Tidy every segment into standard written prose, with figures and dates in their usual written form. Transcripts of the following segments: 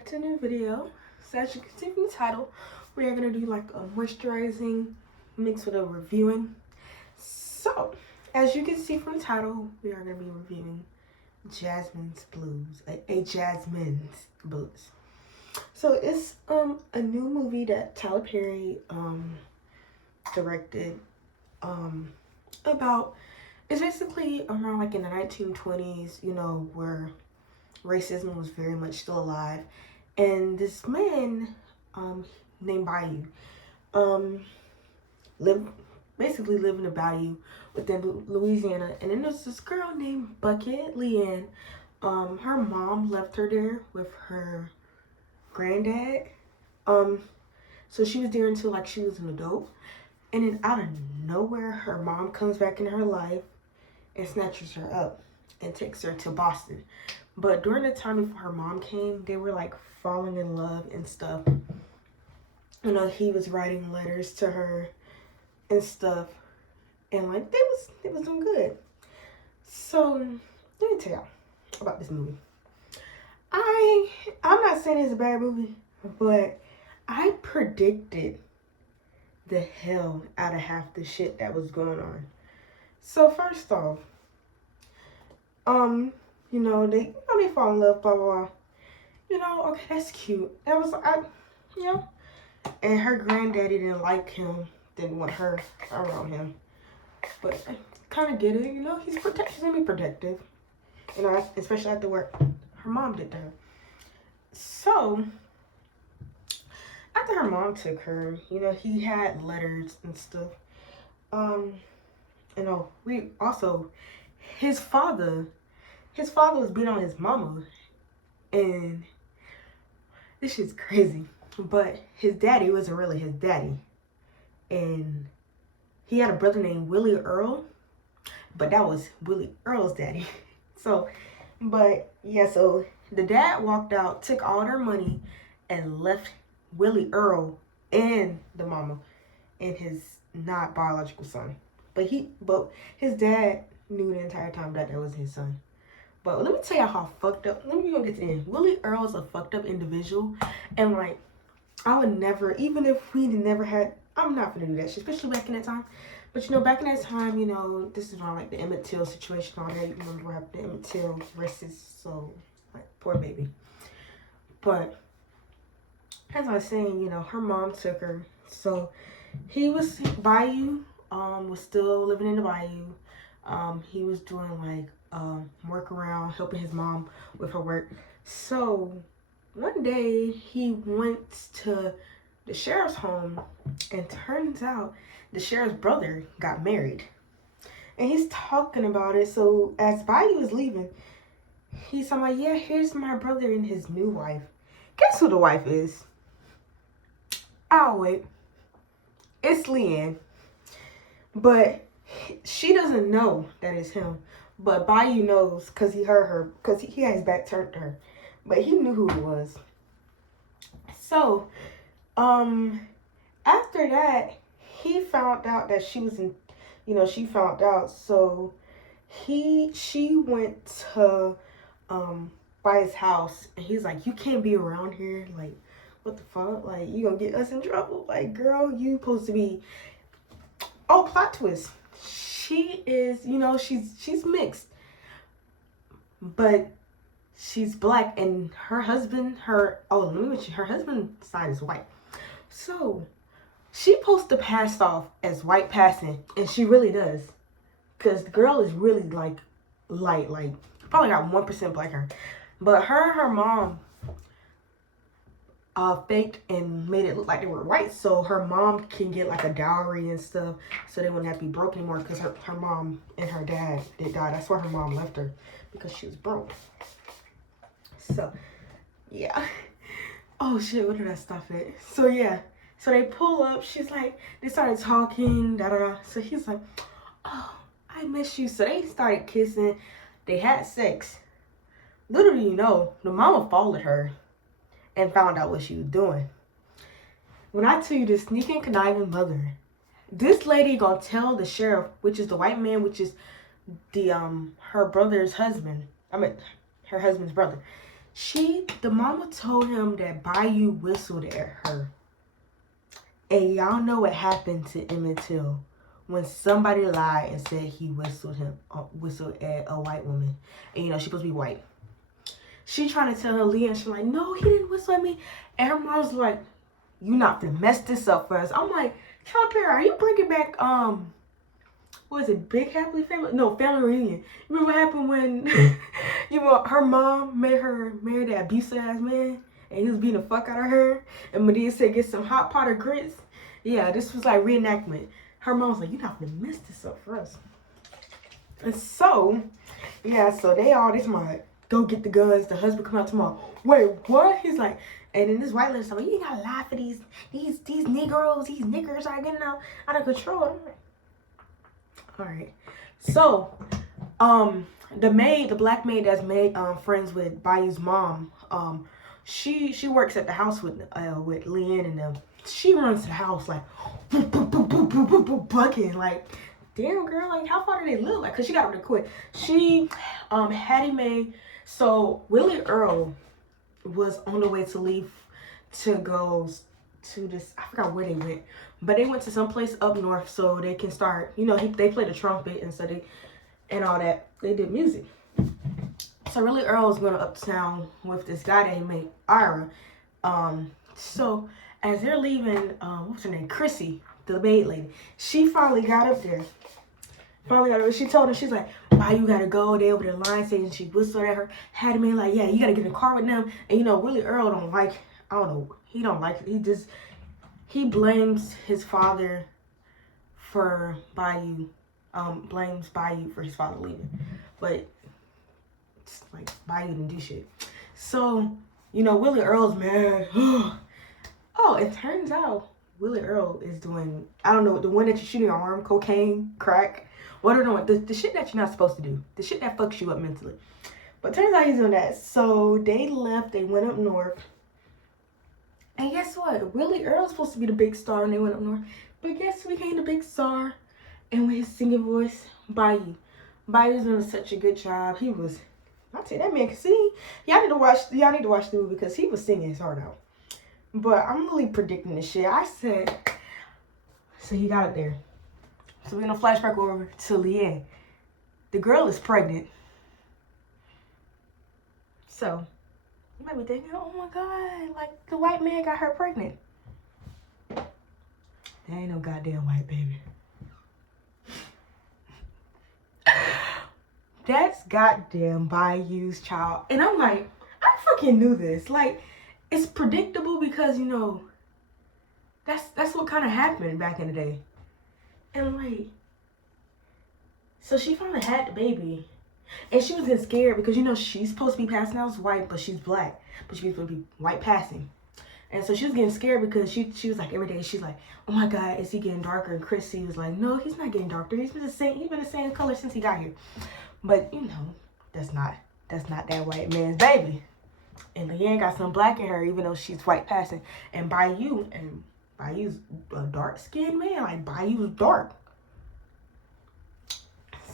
back to a new video. So as you can see from the title, we are going to do like a moisturizing mixed with a reviewing. So as you can see from the title, we are going to be reviewing Jazzman's Blues, a Jazzman's Blues. So it's a new movie that Tyler Perry directed about. It's basically around like in the 1920s, you know, where racism was very much still alive, and this man named Bayou basically lived in a bayou within Louisiana, and then there's this girl named Bucket Leanne. Her mom left her there with her granddad, so she was there until like she was an adult, and then out of nowhere her mom comes back in her life and snatches her up and takes her to Boston. But during the time before her mom came, they were like falling in love and stuff. You know, he was writing letters to her and stuff, and like they was doing good. So let me tell y'all about this movie. I'm not saying it's a bad movie, but I predicted the hell out of half the shit that was going on. So first off, you know, they fall in love, blah, blah, blah. You know, okay, that's cute. That was, you know. And her granddaddy didn't like him, didn't want her around him. But I kind of get it, you know. He's going to be protective. You know, especially after what her mom did to her. So, after her mom took her, you know, he had letters and stuff. You know, his father was beating on his mama, and this shit's crazy. But his daddy wasn't really his daddy, and he had a brother named Willie Earl, but that was Willie Earl's daddy. So the dad walked out, took all their money, and left Willie Earl and the mama and his not biological son. But his dad knew the entire time that was his son. But let me tell you how fucked up. Let me go get to the end. Willie Earl's a fucked up individual, and like I would never, even if we never had, I'm not gonna do that shit, especially back in that time. But you know, back in that time, you know, this is around like the Emmett Till situation, all that. You remember what happened to Emmett Till? Racist, so like poor baby. But as I was saying, you know, her mom took her, so Bayou was still living in the bayou. He was doing like work around, helping his mom with her work. So one day he went to the sheriff's home, and turns out the sheriff's brother got married, and he's talking about it. So as Bayou is leaving, he's talking like, yeah, here's my brother and his new wife. Guess who the wife is? I'll wait. It's Leanne. But she doesn't know that it's him. But Bayou knows because he heard her, because he had his back turned to her. But he knew who it was. So, after that, he found out that she was in, you know, she found out. So, she went to, by his house. And he's like, you can't be around here. Like, what the fuck? Like, you gonna get us in trouble? Like, girl, you supposed to be... Oh, plot twist. She is, you know, she's mixed. But she's black, and her husband, her husband's side is white. So, she supposed to pass off as white passing, and she really does. Because the girl is really, like, light, like, probably got 1% black hair. But her mom faked and made it look like they were white, so her mom can get like a dowry and stuff, so they wouldn't have to be broke anymore, because her mom and her dad, they died. That's why her mom left her, because she was broke. So yeah. Oh shit, where did I stop it? So yeah, so they pull up, she's like, they started talking, so he's like, oh, I miss you. So they started kissing, they had sex. Little do you know, the mama followed her and found out what she was doing. When I tell you this sneaking, conniving mother, this lady gonna tell the sheriff, which is the white man, which is the her brother's husband. I mean, her husband's brother. The mama told him that Bayou whistled at her. And y'all know what happened to Emmett Till when somebody lied and said he whistled at a white woman. And she's supposed to be white. She trying to tell her Leah, and she's like, no, he didn't whistle at me. And her mom's like, you not gonna mess this up for us. I'm like, Charlie Perry, are you bringing back what is it, Big Happy Family? No, Family Reunion. You remember what happened when her mom made her marry that abusive ass man, and he was beating the fuck out of her, and Medea said get some hot pot of grits? Yeah, this was like reenactment. Her mom was like, you're not gonna mess this up for us. And so, yeah, so this my go get the guns. The husband come out tomorrow. Wait, what? He's like, and then this white lady's like, you ain't gotta lie for these Negroes, these niggers are getting out of control. I'm like, all right. So, the black maid that's made friends with Bayou's mom, she works at the house with Leanne and them. She runs the house like bucking like, damn girl, like how far do they live? Like, cause she got really quick. She Hattie Mae. So Willie Earl was on the way to leave to go to this, I forgot where they went, but they went to some place up north so they can start, they play the trumpet and so and all that. They did music. So Willie Earl was going to uptown with this guy that he made, Ira. So as they're leaving, what's her name? Chrissy, the maid lady. She finally got up there. She told her, she's like, why you gotta go? They over the line station. She whistled at her. Hattie Mae like, yeah, you gotta get in the car with them. And Willie Earl don't like, I don't know, he don't like it. He blames his father for Bayou, blames Bayou for his father leaving. But it's like Bayou didn't do shit. So, Willie Earl's mad. Oh, it turns out Willie Earl is doing, I don't know, the one that you shoot in your arm, cocaine, crack, whatever, the shit that you're not supposed to do. The shit that fucks you up mentally. But turns out he's doing that. So they left, they went up north. And guess what? Willie Earl's supposed to be the big star and they went up north. But guess who became the big star? And with his singing voice, Bayou. Bayou's doing such a good job. He was, I'll tell you, that man can sing. Y'all need to watch the movie because he was singing his heart out. But I'm really predicting this shit. I said, so he got it there. So we're gonna flashback over to Leanne. The girl is pregnant. So you might be thinking, oh my God, like the white man got her pregnant. There ain't no goddamn white baby. That's goddamn Bayou's child. And I'm like, I fucking knew this. Like, it's predictable because, that's what kind of happened back in the day. And like, so she finally had the baby. And she was getting scared because, she's supposed to be passing out as white, but she's black. But she's supposed to be white passing. And so she was getting scared because she was like, every day, she's like, oh my God, is he getting darker? And Chrissy was like, no, he's not getting darker. He's been the same color since he got here. But, that's not that white man's baby. And Leanne got some black in her, even though she's white passing. And Bayou's a dark-skinned man. Like, Bayou's dark.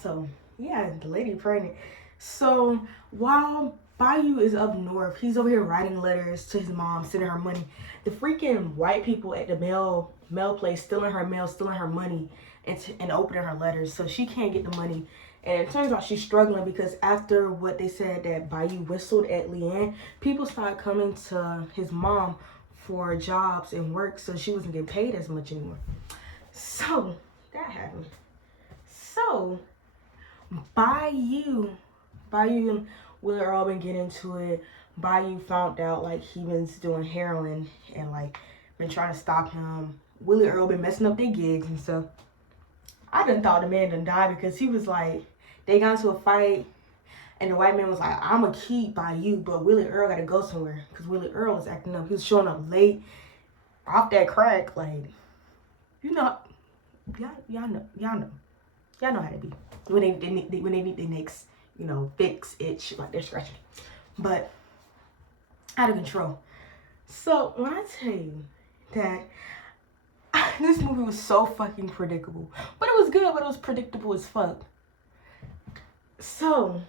So, yeah, the lady pregnant. So, while Bayou is up north, he's over here writing letters to his mom, sending her money. The freaking white people at the mail place stealing her mail, stealing her money, and opening her letters. So, she can't get the money. And it turns out she's struggling because after what they said that Bayou whistled at Leanne, people started coming to his mom for jobs and work, so she wasn't getting paid as much anymore. So that happened. So Bayou and Willie Earl been getting into it. Bayou found out like he was doing heroin and like been trying to stop him. Willie Earl been messing up their gigs and stuff. I done thought the man done died because he was like, they got into a fight and the white man was like, I'm gonna keep Bayou, but Willie Earl gotta go somewhere because Willie Earl was acting up. He was showing up late off that crack. Like, y'all know how to be when they need their necks, fix, itch, like they're scratching. But out of control. So when I tell you that this movie was so fucking predictable, but it was good, but it was predictable as fuck. So,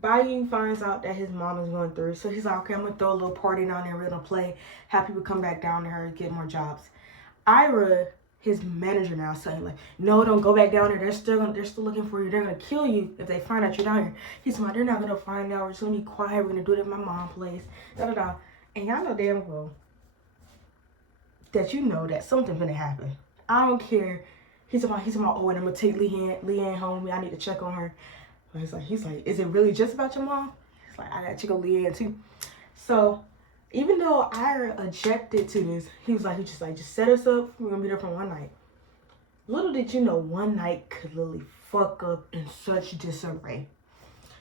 Bayou finds out that his mom is going through, so he's like, okay, I'm gonna throw a little party down there, we're gonna play, have people come back down to her, get more jobs. Ira, his manager now, saying like, no, don't go back down there. They're still looking for you. They're gonna kill you if they find out you're down here. He's like, they're not gonna find out. We're just gonna be quiet. We're gonna do it at my mom's place. Da da da. And y'all know damn well that you know that something's gonna happen. I don't care. He's about, oh, and I'm gonna take Leanne home. I need to check on her. He's like, is it really just about your mom? He's like, I gotta check on Leanne too. So, even though Ira objected to this, he was just set us up. We're gonna be there for one night. Little did you know, one night could literally fuck up in such disarray.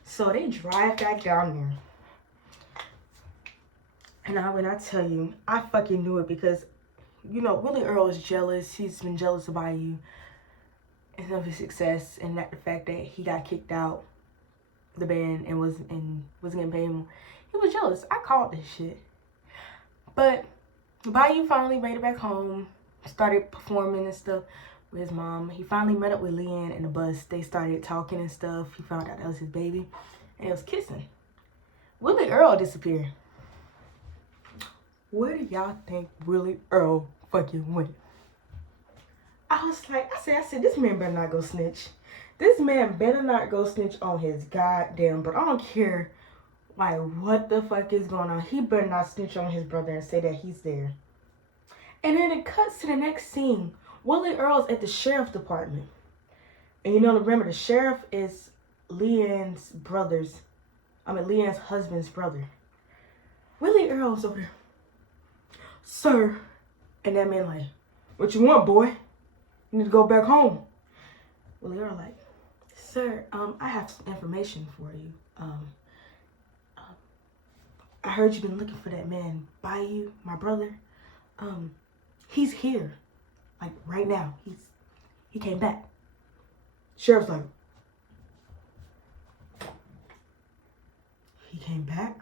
So they drive back down there. And when I tell you, I fucking knew it because, you know, Willie Earl is jealous. He's been jealous about you and of his success, and that the fact that he got kicked out the band and wasn't getting paid more. He was jealous. I called this shit. But Bayou finally made it back home, started performing and stuff with his mom. He finally met up with Leanne in the bus. They started talking and stuff. He found out that was his baby, and it was kissing. Willie Earl disappeared. Where do y'all think Willie Earl fucking went? I said, this man better not go snitch. This man better not go snitch on his goddamn brother. I don't care, like, what the fuck is going on. He better not snitch on his brother and say that he's there. And then it cuts to the next scene. Willie Earl's at the sheriff department. And you know, remember, the sheriff is Leanne's husband's brother. Willie Earl's over there. Sir. And that man like, what you want, boy? You need to go back home. Willie Earl like, sir, I have some information for you. I heard you've been looking for that man Bayou, my brother. He's here. Like, right now. He came back. Sheriff's like, he came back?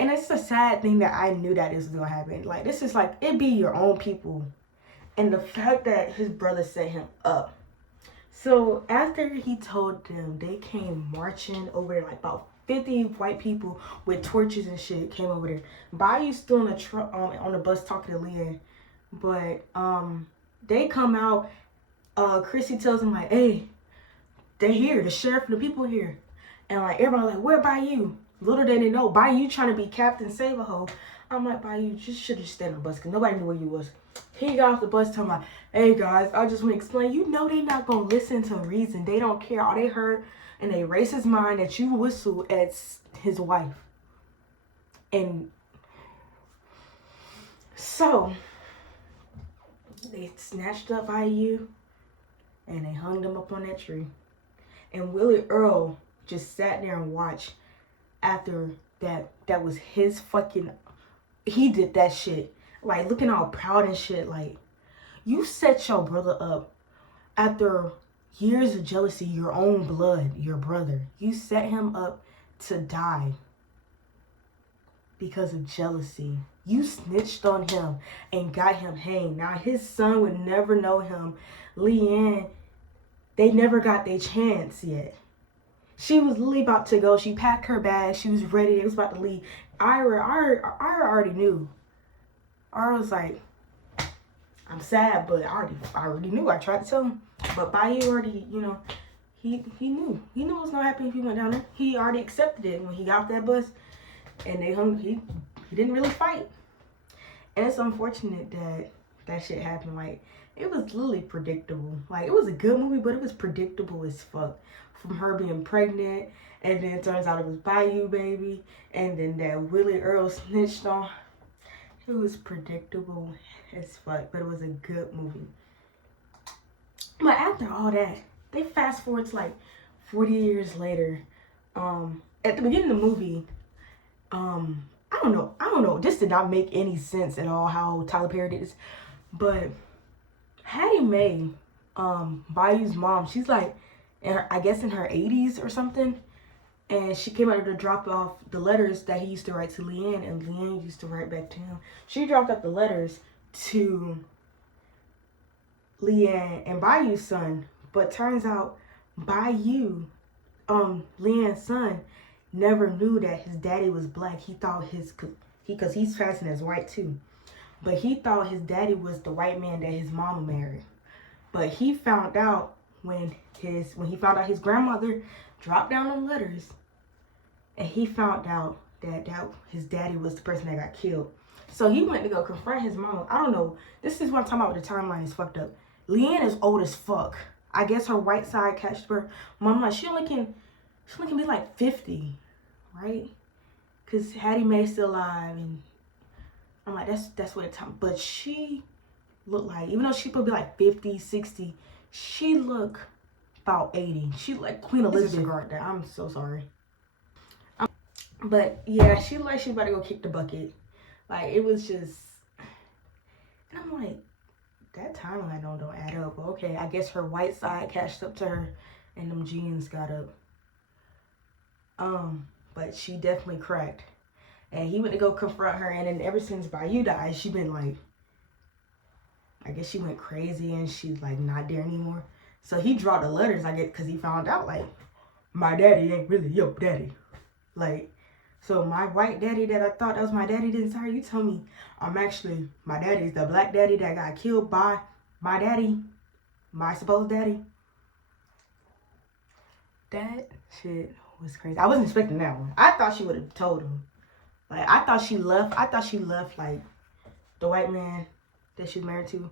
And it's a sad thing that I knew that this was gonna happen. Like, this is like, it be your own people. And the fact that his brother set him up. So after he told them, they came marching over there, like about 50 white people with torches and shit came over there. Bayou's still in the truck on the bus talking to Leanne. But they come out, Chrissy tells them like, hey, they're here, the sheriff and the people here. And like everybody like, where Bayou? Little did they know, Bayou trying to be Captain Save-A-Ho. I'm like, Bayou, you just should have stayed on the bus because nobody knew where you was. He got off the bus telling me, hey guys, I just want to explain, you know they not going to listen to reason. They don't care. All they heard in their racist mind that you whistle at his wife. And so they snatched up Bayou and they hung them up on that tree. And Willie Earl just sat there and watched after that was his fucking, he did that shit. Like, looking all proud and shit. Like, you set your brother up after years of jealousy, your own blood, your brother. You set him up to die because of jealousy. You snitched on him and got him hanged. Now, his son would never know him. Leanne, they never got their chance yet. She was literally about to go. She packed her bag. She was ready. They was about to leave. Ira already knew. Ira was like, I'm sad, but I already knew. I tried to tell him. But Bayou already, you know, he knew. He knew what was going to happen if he went down there. He already accepted it when he got off that bus. And they hung, he didn't really fight. And it's unfortunate that that shit happened. Like, it was literally predictable. Like, it was a good movie, but it was predictable as fuck. From her being pregnant, and then it turns out it was Bayou baby, and then that Willie Earl snitched on. It was predictable as fuck, but it was a good movie. But after all that, they fast forward to like 40 years later. At the beginning of the movie, I don't know. This did not make any sense at all how Tyler Perry did this, but Hattie Mae, Bayou's mom, she's like, I guess in her 80s or something, and she came out to drop off the letters that he used to write to Leanne, and Leanne used to write back to him. She dropped off the letters to Leanne and Bayou's son, But turns out, Bayou, Leanne's son, never knew that his daddy was black. He thought because he's passing as white too. But he thought his daddy was the white man that his mama married. But he found out when he found out his grandmother dropped down the letters, and he found out that his daddy was the person that got killed. So he went to go confront his mom. I don't know. This is what I'm talking about. The timeline is fucked up. Leanne is old as fuck. I guess her white side catched her. Mom, like, she only can be like 50, right? Cause Hattie Mae's still alive, and I'm like, that's what the time. But she looked like, even though she could be like 50, 60, she looked about 80. She like Queen Elizabeth right there. I'm so sorry. But yeah, she like she's about to go kick the bucket. Like, it was just, and I'm like, that timeline don't add up. But okay, I guess her white side catched up to her, and them genes got up. But she definitely cracked, and he went to go confront her. And then ever since Bayou died, she been like, I guess she went crazy, and she's like not there anymore. So he dropped the letters, I guess, because he found out like my daddy ain't really your daddy. Like, so my white daddy that I thought that was my daddy didn't sorry. You tell me my daddy's the black daddy that got killed by my daddy, my supposed daddy. That shit was crazy. I wasn't expecting that one. I thought she would have told him. Like, I thought she left like the white man that she was married to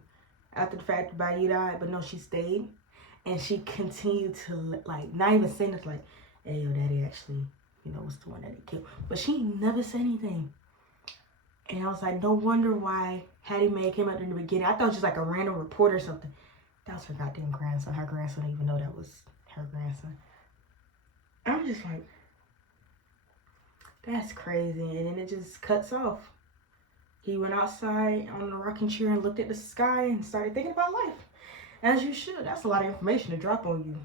after the fact that Bayou died, but no, she stayed. And she continued to, like, not even say nothing like, hey, your daddy actually, was the one that he killed. But she never said anything. And I was like, no wonder why Hattie Mae came out in the beginning. I thought it was just like a random report or something. That was her goddamn grandson. Her grandson didn't even know that was her grandson. I'm just like, that's crazy. And then it just cuts off. He went outside on the rocking chair and looked at the sky and started thinking about life. As you should. That's a lot of information to drop on you.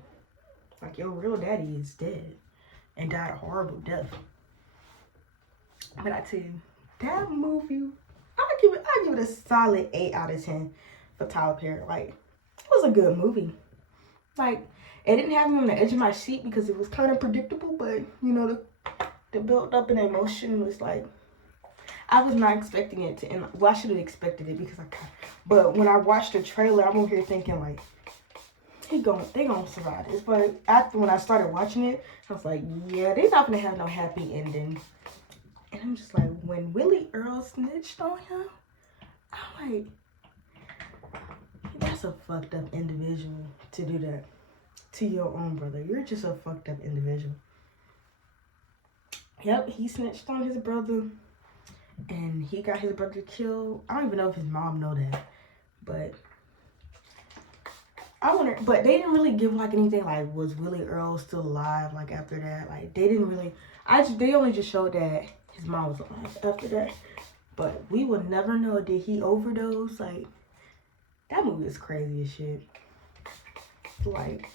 Like, your real daddy is dead and died a horrible death. But I tell you, that movie, I give it a solid 8 out of 10 for Tyler Perry. Like, it was a good movie. Like, it didn't have me on the edge of my seat because it was kind of predictable, but the build up and emotion was like, I was not expecting it to end. Well, I should have expected it because but when I watched the trailer, I'm over here thinking like, they gonna survive this. But when I started watching it, I was like, yeah, they not gonna have no happy ending. And I'm just like, when Willie Earl snitched on him, I'm like, that's a fucked up individual to do that to your own brother. You're just a fucked up individual. Yep, he snitched on his brother, and he got his brother killed. I don't even know if his mom know that, but I wonder. But they didn't really give like anything like, was Willie Earl still alive? Like, after that, like, they didn't really. They only just showed that his mom was alive after that. But we will never know. Did he overdose? Like, that movie is crazy as shit. Like,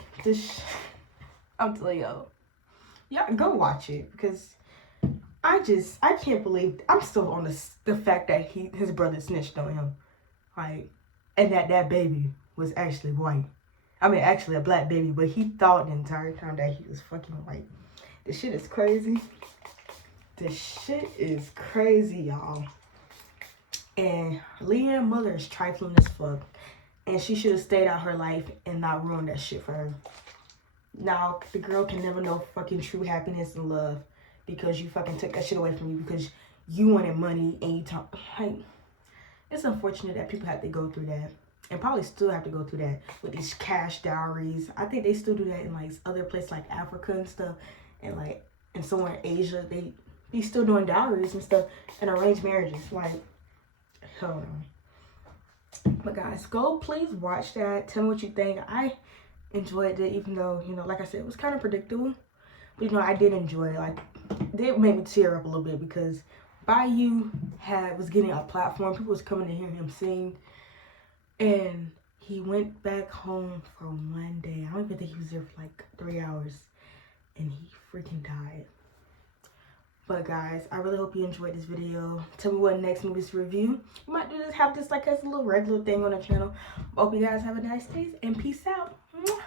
I'm telling y'all, go watch it, because I can't believe, I'm still on the fact that his brother snitched on him. Like, and that baby was actually white. I mean, actually a black baby, but he thought the entire time that he was fucking white. This shit is crazy. This shit is crazy, y'all. And Leanne's mother is trifling as fuck. And she should have stayed out her life and not ruined that shit for her. Now, the girl can never know fucking true happiness and love because you fucking took that shit away from you because you wanted money and you talk. Like, it's unfortunate that people have to go through that. And probably still have to go through that with these cash dowries. I think they still do that in like other places like Africa and stuff. And like, and somewhere in Asia, they still doing dowries and stuff and arranged marriages. Like, hell no. But guys, go please watch that. Tell me what you think. I enjoyed it, even though, like I said, it was kind of predictable. But, I did enjoy it. Like, it made me tear up a little bit because Bayou was getting a platform. People was coming to hear him sing. And he went back home for one day. I don't even think he was there for like 3 hours. And he freaking died. But guys, I really hope you enjoyed this video. Tell me what next movies to review. We might have this like as a little regular thing on the channel. Hope you guys have a nice day and peace out. Mwah.